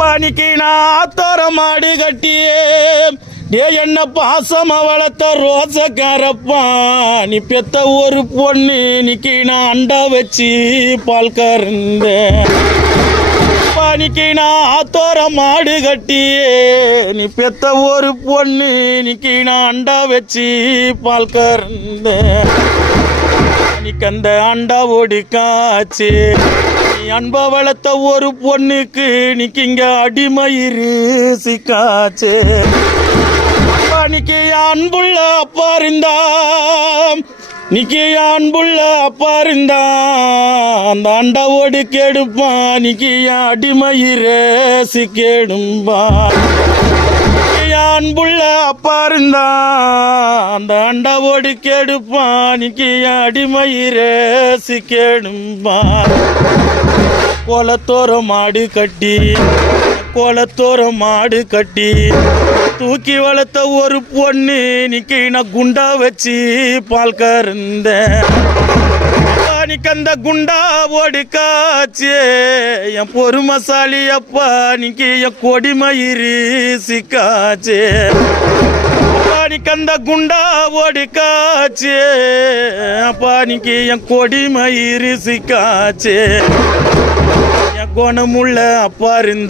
பனிக்கு நான் ஆத்தோர மாடு கட்டியே என்ன பாசமா வளர்த்த ரோசக்காரப்பா நீ பெத்த ஒரு பொண்ணு இன்னைக்கு நான் அண்டா வச்சு பால் கறந்தேன். பனிக்கு நான் ஆத்தோர மாடு கட்டியே நீ பெத்த ஒரு பொண்ணு இன்னைக்கு நான் அண்டா வச்சு பால் கறந்தேன். இன்னைக்கு அந்த அண்டாவோடு காய்ச்சி நீ அன்ப வளர்த்த ஒரு பொண்ணுக்கு இன்னைக்கு இங்க அடிமயிறு சிக்காச்சு. இன்னைக்கு அன்புள்ள அப்பா இருந்தா இன்னைக்கு அன்புள்ள அப்பா இருந்தா அந்த அண்டாவோடு கெடுப்பான். இன்னைக்கு அடிமயிறு சிக்கெடும்பா. அன்புள்ள அப்பா இருந்தா அந்த அண்டாவோடு கெடுப்பான். இன்னைக்கு அடிமயிறு சிக்கெடும்பா. கோலத்தோர மாடு கட்டி கோலத்தோர மாடு கட்டி தூக்கி வளர்த்த ஒரு பொண்ணு இன்னைக்கு நான் குண்டா வச்சு பால் கறந்தேன். இன்னைக்கு அந்த குண்டா ஓடி காய்ச்சி என் பொறுமசாலி அப்பா இன்னைக்கு என் கொடிமயிறு சிக்காச்சு. இன்னைக்கு அந்த குண்டா ஓடி காய்ச்சி அப்பா இன்னைக்கு என் கொடிமயிறு சிக்காச்சு. என் குணமுள்ள அப்பா இருந்த